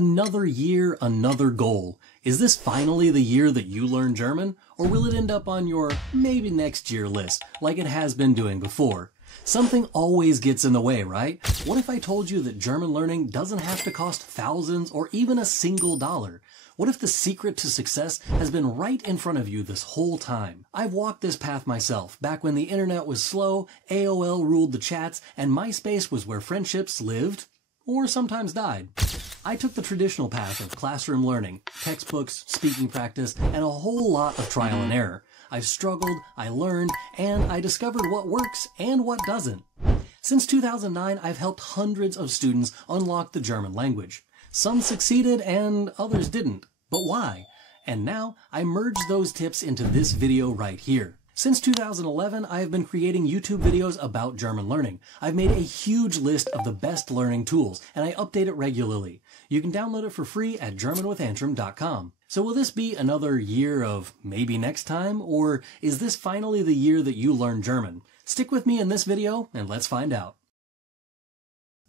Another year, another goal. Is this finally the year that you learn German? Or will it end up on your maybe next year list, like it has been doing before? Something always gets in the way, right? What if I told you that German learning doesn't have to cost thousands or even a single dollar? What if the secret to success has been right in front of you this whole time? I've walked this path myself, back when the internet was slow, AOL ruled the chats, and MySpace was where friendships lived, or sometimes died. I took the traditional path of classroom learning, textbooks, speaking practice, and a whole lot of trial and error. I've struggled, I learned, and I discovered what works and what doesn't. Since 2009, I've helped hundreds of students unlock the German language. Some succeeded and others didn't. But why? And now I merged those tips into this video right here. Since 2011, I have been creating YouTube videos about German learning. I've made a huge list of the best learning tools, and I update it regularly. You can download it for free at GermanWithAntrim.com. So will this be another year of maybe next time, or is this finally the year that you learn German? Stick with me in this video, and let's find out.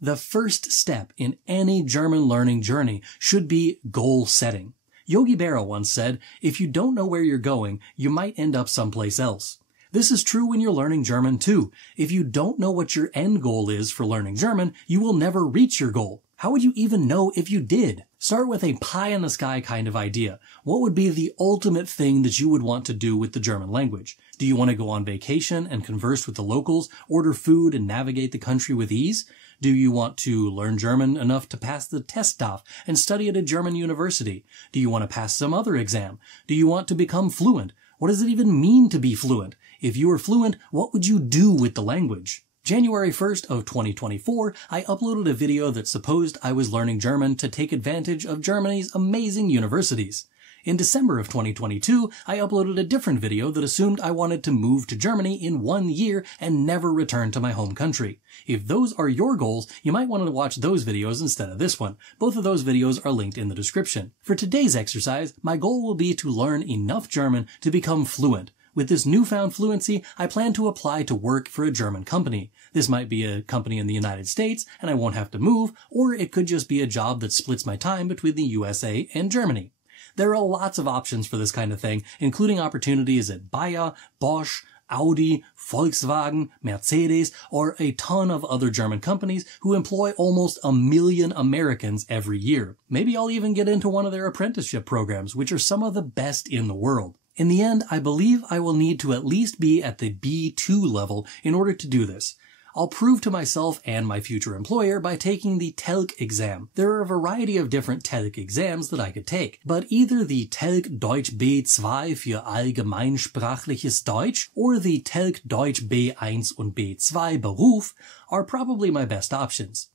The first step in any German learning journey should be goal setting. Yogi Berra once said, if you don't know where you're going, you might end up someplace else. This is true when you're learning German too. If you don't know what your end goal is for learning German, you will never reach your goal. How would you even know if you did? Start with a pie-in-the-sky kind of idea. What would be the ultimate thing that you would want to do with the German language? Do you want to go on vacation and converse with the locals, order food and navigate the country with ease? Do you want to learn German enough to pass the Testdaf and study at a German university? Do you want to pass some other exam? Do you want to become fluent? What does it even mean to be fluent? If you were fluent, what would you do with the language? January 1st of 2024, I uploaded a video that supposed I was learning German to take advantage of Germany's amazing universities. In December of 2022, I uploaded a different video that assumed I wanted to move to Germany in 1 year and never return to my home country. If those are your goals, you might want to watch those videos instead of this one. Both of those videos are linked in the description. For today's exercise, my goal will be to learn enough German to become fluent. With this newfound fluency, I plan to apply to work for a German company. This might be a company in the United States, and I won't have to move, or it could just be a job that splits my time between the USA and Germany. There are lots of options for this kind of thing, including opportunities at Bayer, Bosch, Audi, Volkswagen, Mercedes, or a ton of other German companies who employ almost 1 million Americans every year. Maybe I'll even get into one of their apprenticeship programs, which are some of the best in the world. In the end, I believe I will need to at least be at the B2 level in order to do this. I'll prove to myself and my future employer by taking the TELC exam. There are a variety of different TELC exams that I could take, but either the TELC Deutsch B2 für allgemeinsprachliches Deutsch or the TELC Deutsch B1 und B2 Beruf are probably my best options.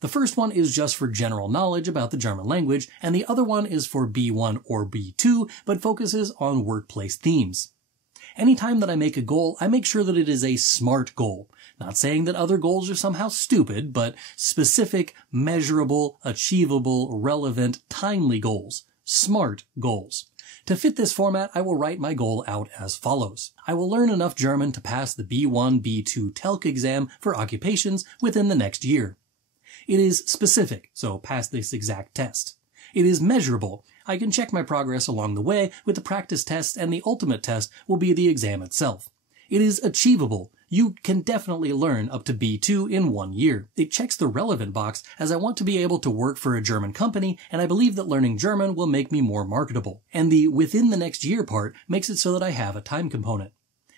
The first one is just for general knowledge about the German language, and the other one is for B1 or B2, but focuses on workplace themes. Anytime that I make a goal, I make sure that it is a SMART goal. Not saying that other goals are somehow stupid, but specific, measurable, achievable, relevant, timely goals. SMART goals. To fit this format, I will write my goal out as follows. I will learn enough German to pass the B1, B2 TELC exam for occupations within the next year. It is specific, so pass this exact test. It is measurable. I can check my progress along the way with the practice tests, and the ultimate test will be the exam itself. It is achievable. You can definitely learn up to B2 in 1 year. It checks the relevant box as I want to be able to work for a German company, and I believe that learning German will make me more marketable. And the within the next year part makes it so that I have a time component.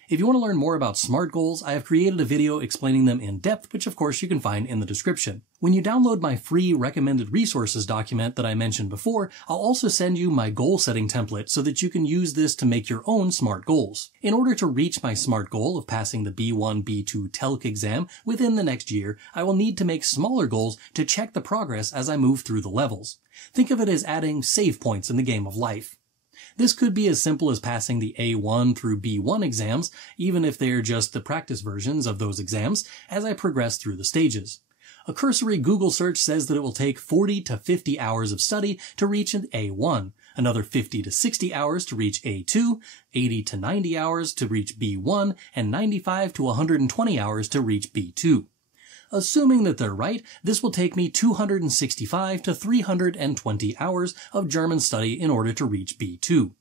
If you want to learn more about SMART goals, I have created a video explaining them in depth, which of course you can find in the description. When you download my free recommended resources document that I mentioned before, I'll also send you my goal setting template so that you can use this to make your own SMART goals. In order to reach my SMART goal of passing the B1, B2 TELC exam within the next year, I will need to make smaller goals to check the progress as I move through the levels. Think of it as adding save points in the game of life. This could be as simple as passing the A1 through B1 exams, even if they are just the practice versions of those exams, as I progress through the stages. A cursory Google search says that it will take 40 to 50 hours of study to reach an A1, another 50 to 60 hours to reach A2, 80 to 90 hours to reach B1, and 95 to 120 hours to reach B2. Assuming that they're right, this will take me 265 to 320 hours of German study in order to reach B2.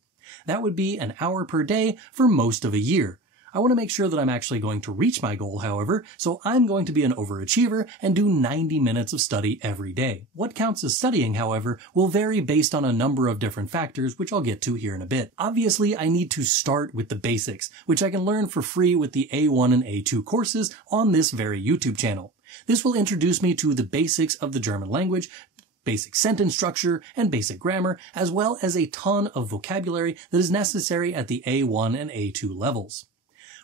That would be an hour per day for most of a year. I want to make sure that I'm actually going to reach my goal, however, so I'm going to be an overachiever and do 90 minutes of study every day. What counts as studying, however, will vary based on a number of different factors, which I'll get to here in a bit. Obviously, I need to start with the basics, which I can learn for free with the A1 and A2 courses on this very YouTube channel. This will introduce me to the basics of the German language, basic sentence structure, and basic grammar, as well as a ton of vocabulary that is necessary at the A1 and A2 levels.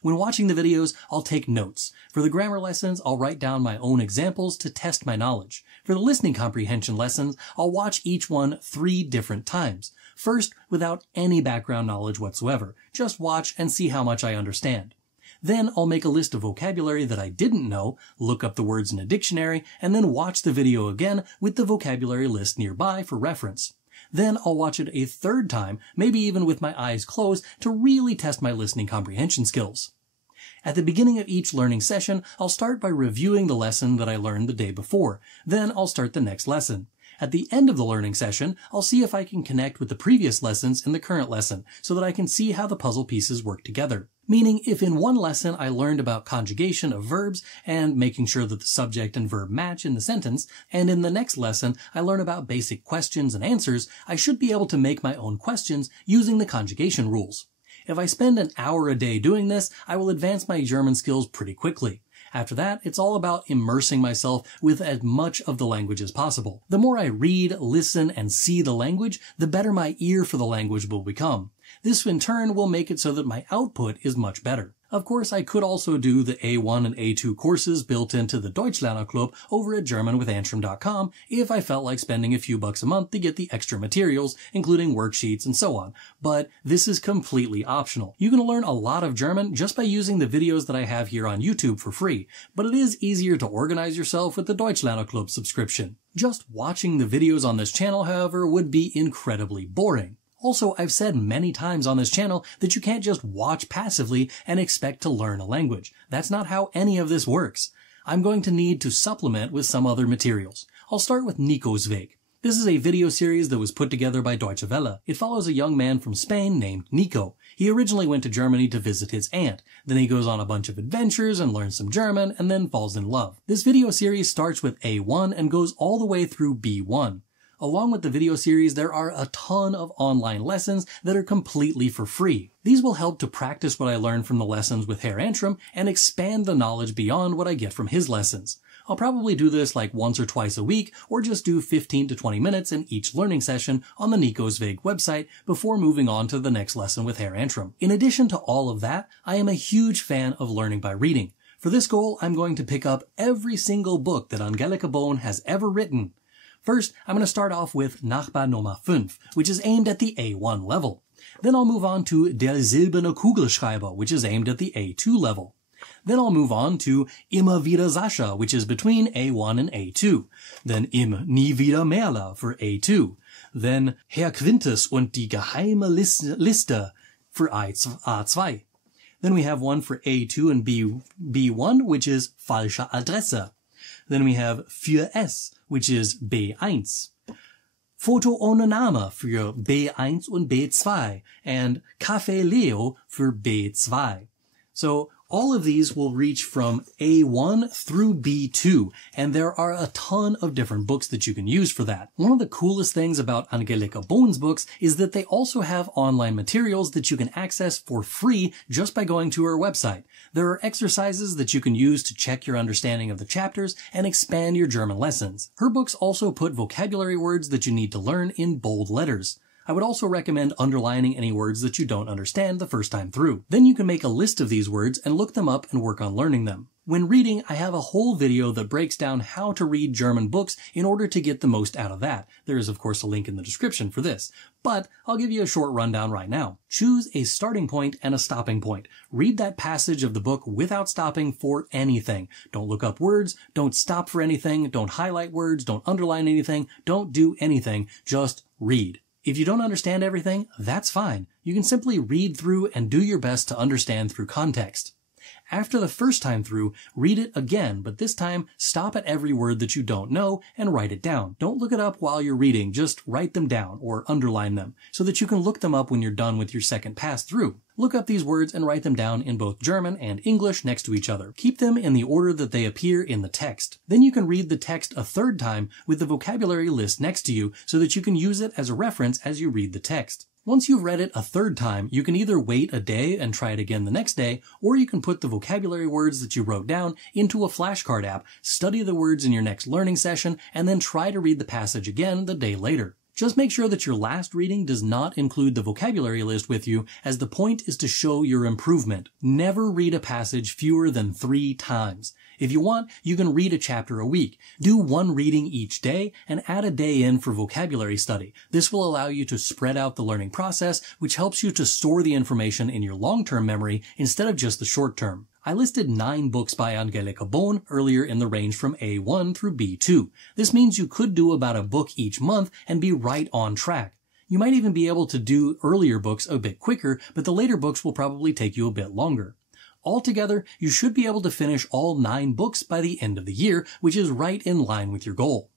When watching the videos, I'll take notes. For the grammar lessons, I'll write down my own examples to test my knowledge. For the listening comprehension lessons, I'll watch each one 3 different times. First, without any background knowledge whatsoever. Just watch and see how much I understand. Then I'll make a list of vocabulary that I didn't know, look up the words in a dictionary, and then watch the video again with the vocabulary list nearby for reference. Then I'll watch it a 3rd time, maybe even with my eyes closed, to really test my listening comprehension skills. At the beginning of each learning session, I'll start by reviewing the lesson that I learned the day before. Then I'll start the next lesson. At the end of the learning session, I'll see if I can connect with the previous lessons in the current lesson so that I can see how the puzzle pieces work together. Meaning, if in one lesson I learned about conjugation of verbs and making sure that the subject and verb match in the sentence, and in the next lesson I learn about basic questions and answers, I should be able to make my own questions using the conjugation rules. If I spend an hour a day doing this, I will advance my German skills pretty quickly. After that, it's all about immersing myself with as much of the language as possible. The more I read, listen, and see the language, the better my ear for the language will become. This in turn will make it so that my output is much better. Of course, I could also do the A1 and A2 courses built into the Deutschlerner Club over at GermanWithAnstrom.com if I felt like spending a few bucks a month to get the extra materials, including worksheets and so on. But this is completely optional. You can learn a lot of German just by using the videos that I have here on YouTube for free, but it is easier to organize yourself with the Deutschlerner Club subscription. Just watching the videos on this channel, however, would be incredibly boring. Also, I've said many times on this channel that you can't just watch passively and expect to learn a language. That's not how any of this works. I'm going to need to supplement with some other materials. I'll start with Nico's Weg. This is a video series that was put together by Deutsche Welle. It follows a young man from Spain named Nico. He originally went to Germany to visit his aunt. Then he goes on a bunch of adventures and learns some German and then falls in love. This video series starts with A1 and goes all the way through B1. Along with the video series, there are a ton of online lessons that are completely for free. These will help to practice what I learned from the lessons with Herr Antrim and expand the knowledge beyond what I get from his lessons. I'll probably do this like once or twice a week, or just do 15 to 20 minutes in each learning session on the Nico's Weg website before moving on to the next lesson with Herr Antrim. In addition to all of that, I am a huge fan of learning by reading. For this goal, I'm going to pick up every single book that Angelika Bohn has ever written. First, I'm going to start off with Nachbar Nummer 5, which is aimed at the A1 level. Then I'll move on to Der silberne Kugelschreiber, which is aimed at the A2 level. Then I'll move on to Immer wieder Sascha, which is between A1 and A2. Then Nie wieder Merla for A2. Then Herr Quintus und die geheime Liste for A2. Then we have one for A2 and B1, which is Falsche Adresse. Then we have 4S, which is B1. Foto ohne Name für B1 und B2. And Café Leo for B2. So all of these will reach from A1 through B2, and there are a ton of different books that you can use for that. One of the coolest things about Angelika Bohn's books is that they also have online materials that you can access for free just by going to her website. There are exercises that you can use to check your understanding of the chapters and expand your German lessons. Her books also put vocabulary words that you need to learn in bold letters. I would also recommend underlining any words that you don't understand the first time through. Then you can make a list of these words and look them up and work on learning them. When reading, I have a whole video that breaks down how to read German books in order to get the most out of that. There is of course a link in the description for this, but I'll give you a short rundown right now. Choose a starting point and a stopping point. Read that passage of the book without stopping for anything. Don't look up words, don't stop for anything, don't highlight words, don't underline anything, don't do anything, just read. If you don't understand everything, that's fine. You can simply read through and do your best to understand through context. After the first time through, read it again, but this time stop at every word that you don't know and write it down. Don't look it up while you're reading, just write them down or underline them so that you can look them up when you're done with your second pass through. Look up these words and write them down in both German and English next to each other. Keep them in the order that they appear in the text. Then you can read the text a third time with the vocabulary list next to you so that you can use it as a reference as you read the text. Once you've read it a third time, you can either wait a day and try it again the next day, or you can put the vocabulary words that you wrote down into a flashcard app, study the words in your next learning session, and then try to read the passage again the day later. Just make sure that your last reading does not include the vocabulary list with you, as the point is to show your improvement. Never read a passage fewer than 3 times. If you want, you can read a chapter a week. Do 1 reading each day and add a day in for vocabulary study. This will allow you to spread out the learning process, which helps you to store the information in your long-term memory instead of just the short-term. I listed 9 books by Angelika Bohn earlier in the range from A1 through B2. This means you could do about a book each month and be right on track. You might even be able to do earlier books a bit quicker, but the later books will probably take you a bit longer. Altogether, you should be able to finish all 9 books by the end of the year, which is right in line with your goal.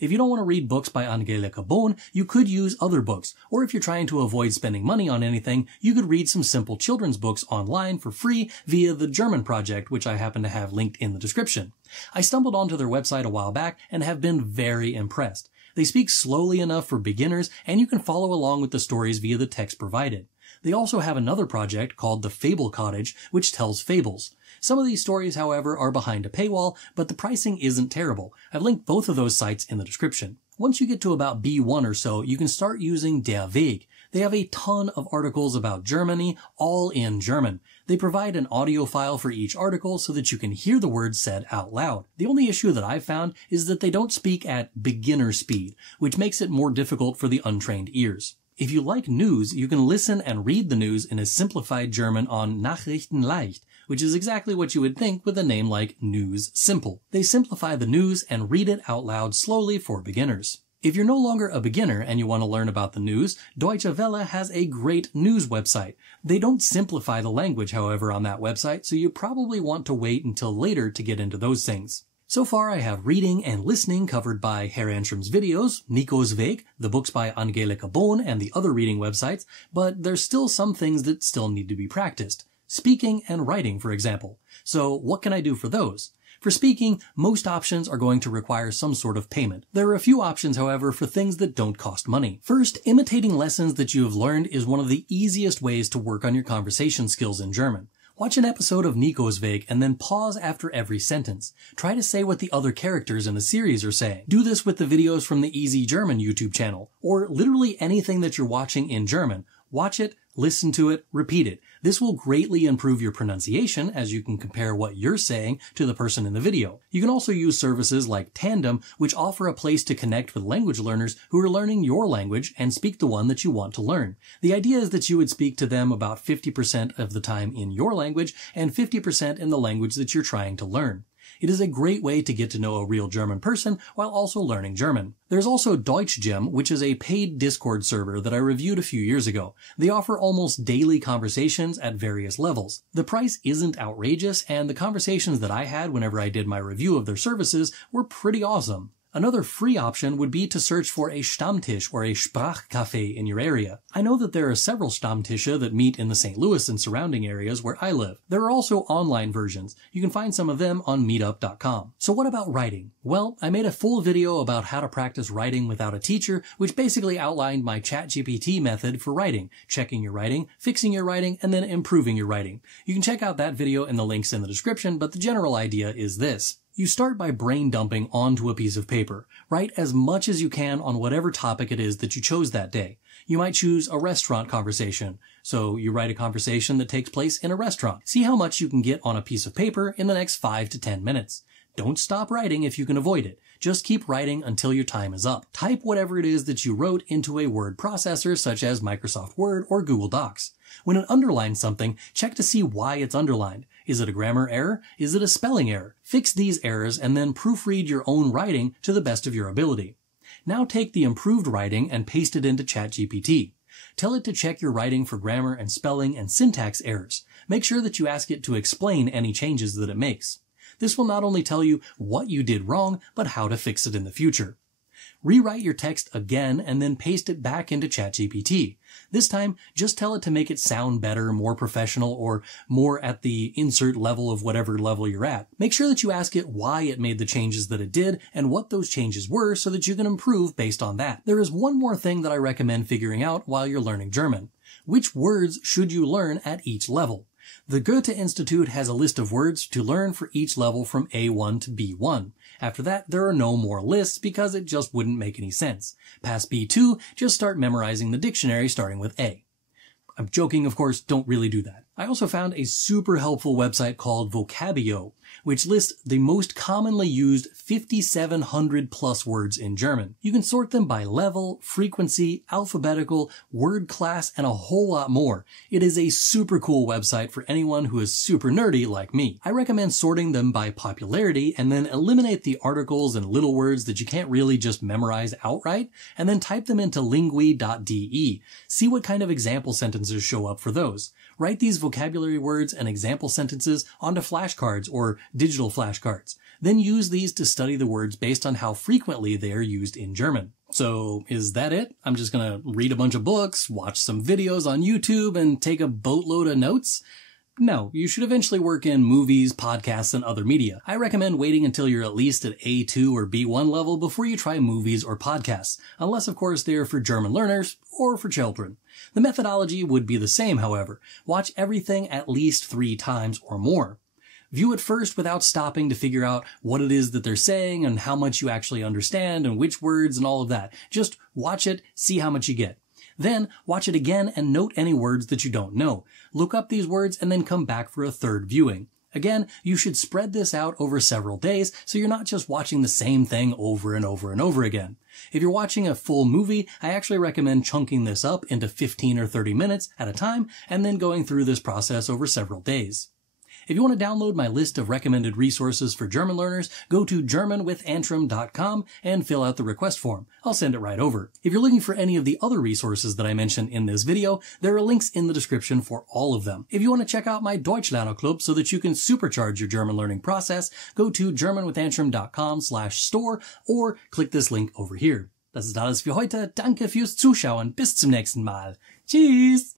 If you don't want to read books by Angelika Bohn, you could use other books, or if you're trying to avoid spending money on anything, you could read some simple children's books online for free via the German Project, which I happen to have linked in the description. I stumbled onto their website a while back and have been very impressed. They speak slowly enough for beginners, and you can follow along with the stories via the text provided. They also have another project called the Fable Cottage, which tells fables. Some of these stories, however, are behind a paywall, but the pricing isn't terrible. I've linked both of those sites in the description. Once you get to about B1 or so, you can start using Der Weg. They have a ton of articles about Germany, all in German. They provide an audio file for each article so that you can hear the words said out loud. The only issue that I've found is that they don't speak at beginner speed, which makes it more difficult for the untrained ears. If you like news, you can listen and read the news in a simplified German on Nachrichten leicht, which is exactly what you would think with a name like News Simple. They simplify the news and read it out loud slowly for beginners. If you're no longer a beginner and you want to learn about the news, Deutsche Welle has a great news website. They don't simplify the language, however, on that website, so you probably want to wait until later to get into those things. So far, I have reading and listening covered by Herr Anstrom's videos, Nico's Weg, the books by Angelika Bohn, and the other reading websites, but there's still some things that still need to be practiced. Speaking and writing, for example. So what can I do for those? For speaking, most options are going to require some sort of payment. There are a few options, however, for things that don't cost money. First, imitating lessons that you have learned is one of the easiest ways to work on your conversation skills in German. Watch an episode of Nico's Weg and then pause after every sentence. Try to say what the other characters in the series are saying. Do this with the videos from the Easy German YouTube channel, or literally anything that you're watching in German. Watch it, listen to it, repeat it. This will greatly improve your pronunciation as you can compare what you're saying to the person in the video. You can also use services like Tandem, which offer a place to connect with language learners who are learning your language and speak the one that you want to learn. The idea is that you would speak to them about 50% of the time in your language and 50% in the language that you're trying to learn. It is a great way to get to know a real German person while also learning German. There's also DeutschGym, which is a paid Discord server that I reviewed a few years ago. They offer almost daily conversations at various levels. The price isn't outrageous, and the conversations that I had whenever I did my review of their services were pretty awesome. Another free option would be to search for a Stammtisch or a Sprachcafé in your area. I know that there are several Stammtische that meet in the St. Louis and surrounding areas where I live. There are also online versions. You can find some of them on meetup.com. So what about writing? Well, I made a full video about how to practice writing without a teacher, which basically outlined my ChatGPT method for writing, checking your writing, fixing your writing, and then improving your writing. You can check out that video in the links in the description, but the general idea is this. You start by brain dumping onto a piece of paper. Write as much as you can on whatever topic it is that you chose that day. You might choose a restaurant conversation, so you write a conversation that takes place in a restaurant. See how much you can get on a piece of paper in the next 5 to 10 minutes. Don't stop writing if you can avoid it. Just keep writing until your time is up. Type whatever it is that you wrote into a word processor such as Microsoft Word or Google Docs. When it underlines something, check to see why it's underlined. Is it a grammar error? Is it a spelling error? Fix these errors and then proofread your own writing to the best of your ability. Now take the improved writing and paste it into ChatGPT. Tell it to check your writing for grammar and spelling and syntax errors. Make sure that you ask it to explain any changes that it makes. This will not only tell you what you did wrong, but how to fix it in the future. Rewrite your text again and then paste it back into ChatGPT. This time, just tell it to make it sound better, more professional, or more at the insert level of whatever level you're at. Make sure that you ask it why it made the changes that it did and what those changes were so that you can improve based on that. There is one more thing that I recommend figuring out while you're learning German. Which words should you learn at each level? The Goethe Institute has a list of words to learn for each level from A1 to B1. After that, there are no more lists because it just wouldn't make any sense. Past B2, just start memorizing the dictionary starting with A. I'm joking, of course, don't really do that. I also found a super helpful website called Vocabio, which lists the most commonly used 5,700 plus words in German. You can sort them by level, frequency, alphabetical, word class, and a whole lot more. It is a super cool website for anyone who is super nerdy like me. I recommend sorting them by popularity and then eliminate the articles and little words that you can't really just memorize outright, and then type them into lingui.de. See what kind of example sentences show up for those. Write these vocabulary words and example sentences onto flashcards or digital flashcards. Then use these to study the words based on how frequently they are used in German. So, is that it? I'm just gonna read a bunch of books, watch some videos on YouTube, and take a boatload of notes? No, you should eventually work in movies, podcasts, and other media. I recommend waiting until you're at least at A2 or B1 level before you try movies or podcasts, unless of course they're for German learners or for children. The methodology would be the same, however. Watch everything at least 3 times or more. View it first without stopping to figure out what it is that they're saying and how much you actually understand and which words and all of that. Just watch it, see how much you get. Then, watch it again and note any words that you don't know. Look up these words and then come back for a third viewing. Again, you should spread this out over several days so you're not just watching the same thing over and over and over again. If you're watching a full movie, I actually recommend chunking this up into 15 or 30 minutes at a time and then going through this process over several days. If you want to download my list of recommended resources for German learners, go to germanwithantrim.com and fill out the request form. I'll send it right over. If you're looking for any of the other resources that I mentioned in this video, there are links in the description for all of them. If you want to check out my Deutschlerner Club so that you can supercharge your German learning process, go to germanwithantrim.com/store or click this link over here. Das ist alles für heute. Danke fürs Zuschauen. Bis zum nächsten Mal. Tschüss!